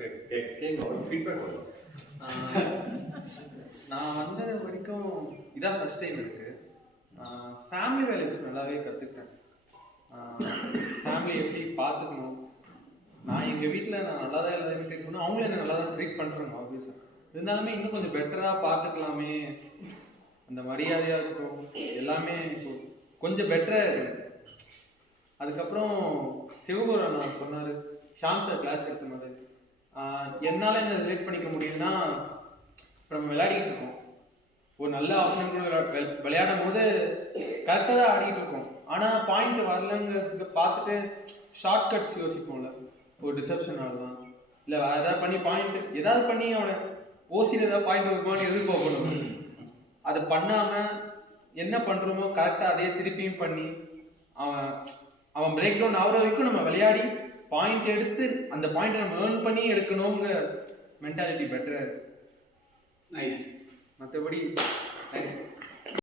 கேட்கணும் ஃபீட்பேக் வரும். நான் வந்த வரைக்கும் இதான் ஃபர்ஸ்ட் டைம் இருக்கு. ஃபேமிலி வேல்யூஸ் நல்லாவே கற்றுக்கிட்டேன். ஃபேமிலி எப்படி பார்த்துக்கணும், நான் எங்கள் வீட்டில் நான் நல்லா தான் எல்லாத்தையும் ட்ரீட் பண்ணணும், அவங்களும் என்ன நல்லா தான் ட்ரீட் பண்ணுறாங்க ஆப்வியஸாக. இருந்தாலுமே இன்னும் கொஞ்சம் பெட்டராக பார்த்துக்கலாமே, அந்த மரியாதையாக இருக்கட்டும் எல்லாமே இப்போ கொஞ்சம் பெட்டராக இருக்கு. அதுக்கப்புறம் சிவகுரு நான் சொன்னார், ஷாம் சார் கிளாஸ் எடுத்த மாதிரி என்னால் என்ன ரிலேட் பண்ணிக்க முடியும்னா, இப்போ நம்ம விளையாடிக்கிட்டு இருக்கோம், ஒரு நல்ல ஆப்ஷன் விளையாடும் போது கரெக்டாக தான் ஆடிக்கிட்டு இருக்கோம், ஆனால் பாயிண்ட் வரலங்கிறதுக்கு பார்த்துட்டு ஷார்ட் கட்ஸ் யோசிப்போம்ல, ஒரு டிசப்ஷன் ஆகலாம் இல்லை வேறு ஏதாவது பண்ணி பாயிண்ட் ஏதாவது பண்ணி அவனை ஓசியில் ஏதாவது பாயிண்ட் வருமானு எதிர்பார்க்கணும். அதை பண்ணாமல் என்ன பண்ணுறோமோ கரெக்டாக அதே திருப்பியும் பண்ணி அவன் பிரேக் டவுன் ஆகிற வரைக்கும் நம்ம விளையாடி பாயிண்ட் எடுத்து அந்த பாயிண்ட்டை நம்ம ஏர்ன் பண்ணி எடுக்கணுங்கிற மென்டாலிட்டி பெட்டராக இருக்கு. நைஸ். மற்றபடி